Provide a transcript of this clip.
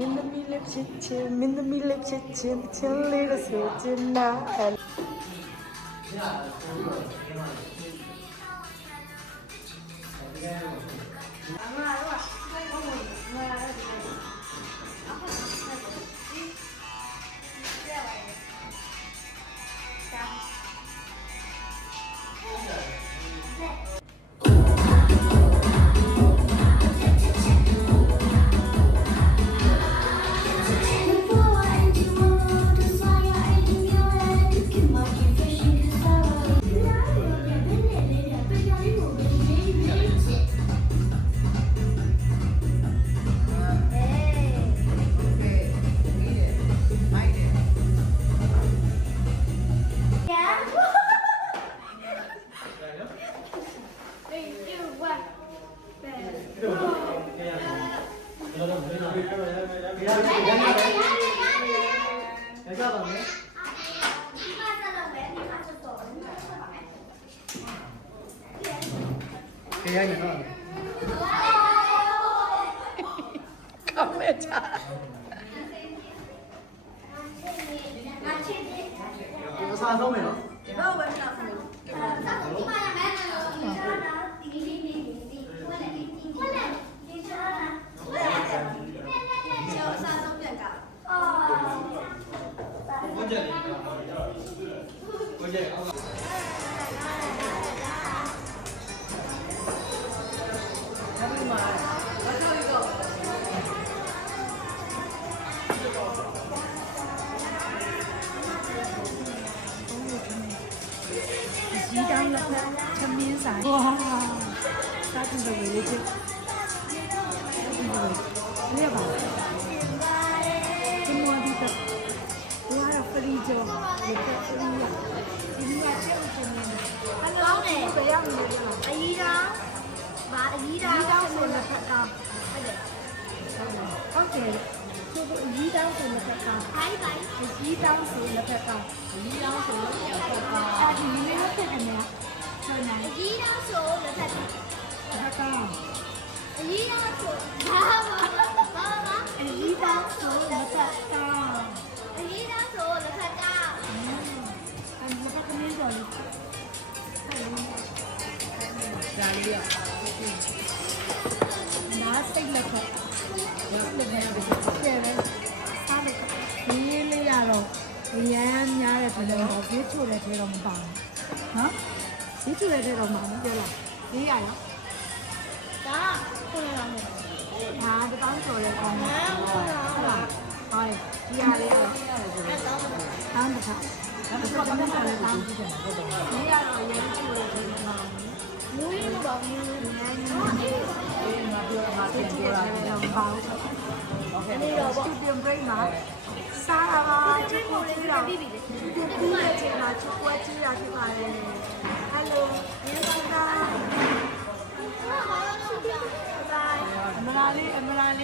in the middle kitchen, in the middle kitchen, till little switching now. Come here, Dad. Wow, that is a really good. Lihat apa? Semua kita. Luar free job. Kita free. Ini aja macamnya. Halo nih. Bayang ni lah. Ayira. Ayira. Sudah tak. Ada. Okay. So Ayira sudah tak. Bye bye. Ayira sudah tak. Ayira sudah tak. Ada ni apa ni? အကြီးတောင်ဆိုလက်ထပ်တစ်ခါအကြီးတောင်ဆိုဘာအကြီးတောင်ဆိုလက်ထပ်အကြီးတောင်ဆိုလက်ထပ်အဲ့ဒါကမင်းတော်လေးဒါလေးရနားစိတ်လက်ထပ်လက်ထပ်ကျဲတယ်စားလိုက်ဒီလေးရတော့အရန်များတဲ့ဘယ်လိုတော့ပြည့်ချို့တဲ့ထဲတော့မပါဘူးနော်ဒီချူရတဲ့တော့မှာပြောလား၄ရရောဒါခုနကလည်းဒါတပေါင်းကျော်လဲကောင်းတယ်ဟုတ်လားဟုတ်ဒီရလေးတော့တောင်းတစ်ခါဒါဆိုတော့ဘာလဲတောင်းကြည့်တယ်ဟုတ်တယ်၄ရတော့ရမ်းချူရတဲ့မှာမူးရင်းတော့မူးရင်းနေနေငါပြောတာပြန်ပြောတာတော့ပါဘူးโอเคဒီတော့ studio break မှာစားတာပါချက်ကိုကြည့်တာပြီးပြီလေဒီရဲ့ချိန်မှာချက်ကိုကြည့်ရဖြစ်ပါတယ် Hello, Emerald.